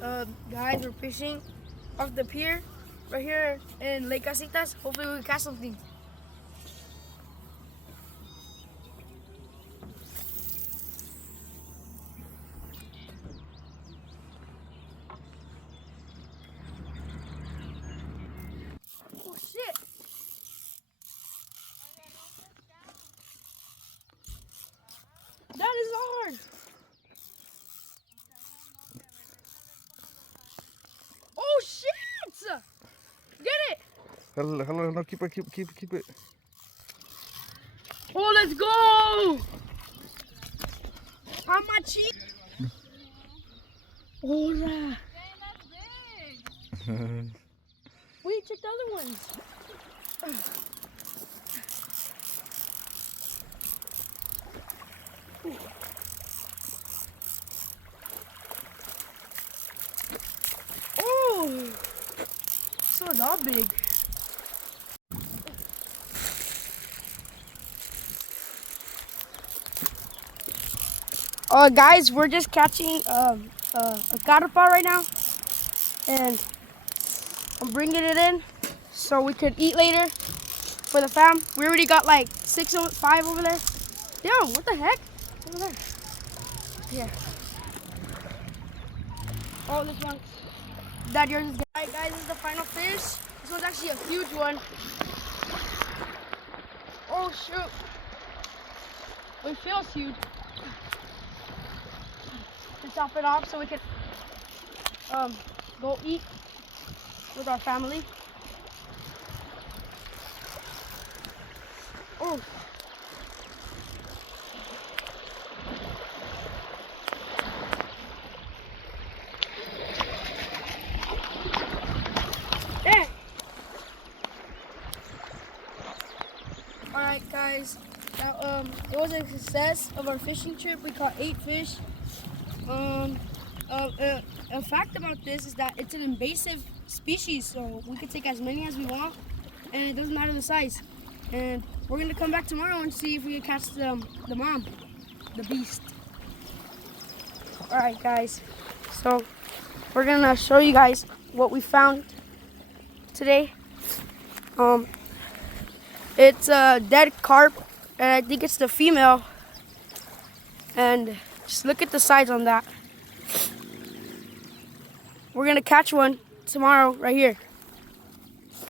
Guys, we're fishing off the pier right here in Lake Casitas. Hopefully we can catch something. Oh shit! That is hard! Oh shit! Get it! Hello, keep it. Oh, let's go! On my cheek! Oh, yeah. Wait, check the other ones. Oh, so not big. Guys, we're just catching a carpa right now, and I'm bringing it in so we could eat later for the fam. We already got like 5 over there. Damn, what the heck? Over there. Yeah. Oh, this one. Dad, yours is good. Alright guys, this is the final fish. This one's actually a huge one. Oh shoot. It feels huge. To top it off so we can go eat with our family. Oh. Dang. Alright guys, now, it was a success of our fishing trip. We caught 8 fish. A fact about this is that it's an invasive species, so we can take as many as we want, and it doesn't matter the size. And we're gonna come back tomorrow and see if we can catch the mom, the beast. All right, guys. So we're gonna show you guys what we found today. It's a dead carp, and I think it's the female. And just look at the size on that. We're gonna catch one tomorrow right here.